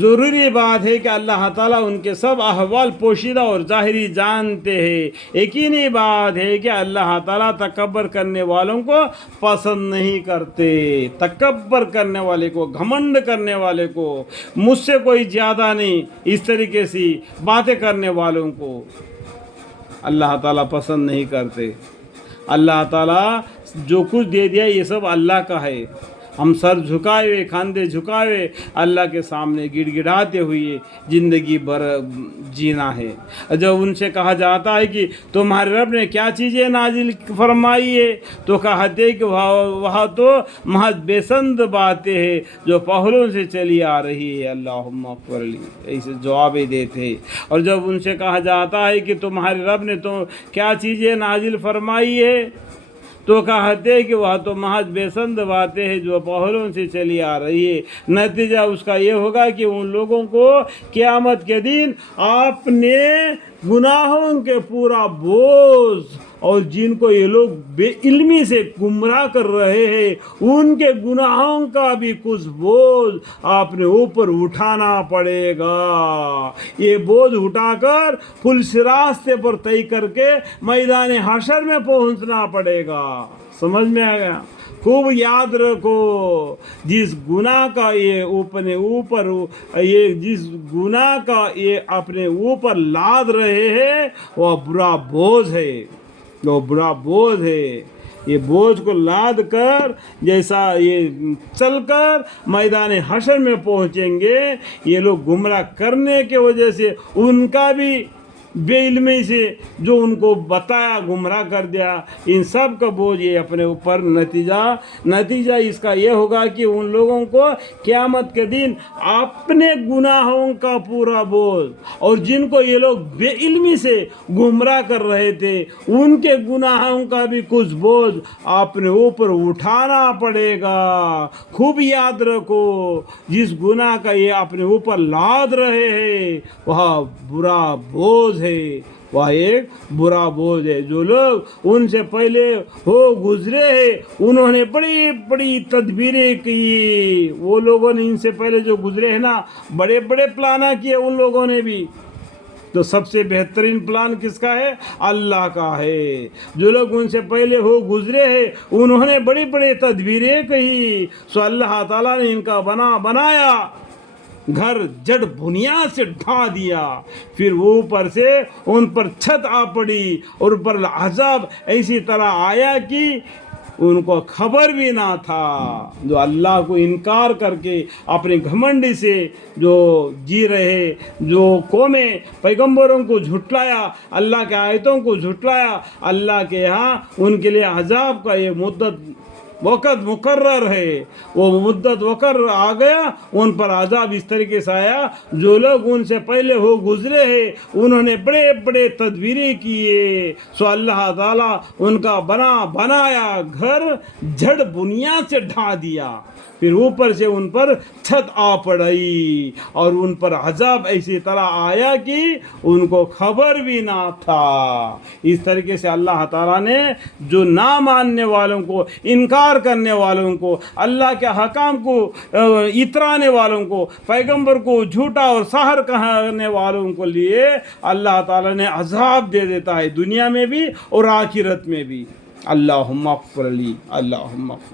ضروری بات ہے کہ اللہ تعالیٰ ان کے سب احوال پوشیدہ اور ظاہری جانتے ہیں۔ یقینی بات ہے کہ اللہ تعالیٰ تکبر کرنے والوں کو پسند نہیں کرتے، تکبر کرنے والے کو، گھمنڈ کرنے والے کو، مجھ سے کوئی زیادہ نہیں، اس طریقے سے باتیں کرنے والوں کو اللہ تعالیٰ پسند نہیں کرتے۔ اللہ تعالیٰ جو کچھ دے دیا یہ سب اللہ کا ہے۔ ہم سر جھکائے ہوئے، کاندھے جھکائے ہوئے اللہ کے سامنے گڑ گڑاتے ہوئے زندگی بھر جینا ہے۔ جب ان سے کہا جاتا ہے کہ تمہارے رب نے کیا چیزیں نازل فرمائی ہے، تو کہتے کہ وہاں تو محض بےسند باتیں ہیں جو پہلوں سے چلی آ رہی ہے، اللہم اغفر لی، ایسے جوابیں دیتے۔ اور جب ان سے کہا جاتا ہے کہ تمہارے رب نے تو کیا چیزیں نازل فرمائی ہے، تو کہتے کہ وہ تو محض بےسند باتیں ہیں جو پہلوں سے چلی آ رہی ہے۔ نتیجہ اس کا یہ ہوگا کہ ان لوگوں کو قیامت کے دن اپنے گناہوں کے پورا بوجھ، اور جن کو یہ لوگ بے علمی سے گمراہ کر رہے ہیں ان کے گناہوں کا بھی کچھ بوجھ اپنے اوپر اٹھانا پڑے گا۔ یہ بوجھ اٹھا کر پل راستے پر طے کر کے میدان حشر میں پہنچنا پڑے گا۔ سمجھ میں آ گیا؟ خوب یاد رکھو، جس گناہ کا یہ گناہ کا یہ اپنے اوپر لاد رہے ہیں وہ برا بوجھ ہے، وہ برا بوجھ ہے۔ یہ بوجھ کو لاد کر جیسا یہ چل کر میدان حشر میں پہنچیں گے، یہ لوگ گمراہ کرنے کی وجہ سے ان کا بھی بے علمی سے جو ان کو بتایا گمراہ کر دیا، ان سب کا بوجھ یہ اپنے اوپر۔ نتیجہ اس کا یہ ہوگا کہ ان لوگوں کو قیامت کے دن اپنے گناہوں کا پورا بوجھ، اور جن کو یہ لوگ بے علمی سے گمراہ کر رہے تھے ان کے گناہوں کا بھی کچھ بوجھ اپنے اوپر اٹھانا پڑے گا۔ خوب یاد رکھو، جس گناہ کا یہ اپنے اوپر لاد رہے ہیں وہ برا بوجھ ہے، وہ ایک برا بوجھ ہے۔ جو لوگ ان سے پہلے ہو گزرے ہیں انہوں نے بڑی بڑی تدبیریں کی، وہ لوگوں نے ان سے پہلے جو گزرے ہیں نا بڑے بڑے پلانہ کیے ان لوگوں نے بھی۔ تو سب سے بہترین پلان کس کا ہے؟ اللہ کا ہے۔ جو لوگ ان سے پہلے ہو گزرے ہیں انہوں نے بڑی بڑی تدبیریں کہی، سو اللہ تعالیٰ نے ان کا بنایا گھر جڑ بنیاد سے ڈھا دیا، پھر اوپر سے ان پر چھت آ پڑی اور اوپر عذاب ایسی طرح آیا کہ ان کو خبر بھی نہ تھا۔ جو اللہ کو انکار کر کے اپنے گھمنڈ سے جو جی رہے، جو قومیں پیغمبروں کو جھٹلایا، اللہ کے آیتوں کو جھٹلایا، اللہ کے یہاں ان کے لیے عذاب کا یہ وقت مقرر ہے، وہ مدت مقرر آ گیا، ان پر عذاب اس طریقے سے آیا۔ جو لوگ ان سے پہلے ہو گزرے ہیں انہوں نے بڑے بڑے تدبیریں کیے، سو اللہ تعالیٰ ان کا بنایا گھر جڑ بنیاد سے ڈھا دیا، پھر اوپر سے ان پر چھت آ پڑی اور ان پر عذاب ایسی طرح آیا کہ ان کو خبر بھی نہ تھا۔ اس طریقے سے اللہ تعالیٰ نے جو نہ ماننے والوں کو، انکار کرنے والوں کو، اللہ کے حکام کو اترانے والوں کو، پیغمبر کو جھوٹا اور سحر کہنے والوں کو لیے اللہ تعالیٰ نے عذاب دے دیتا ہے، دنیا میں بھی اور آخرت میں بھی۔ اللہم اغفر لی، اللہم اغفر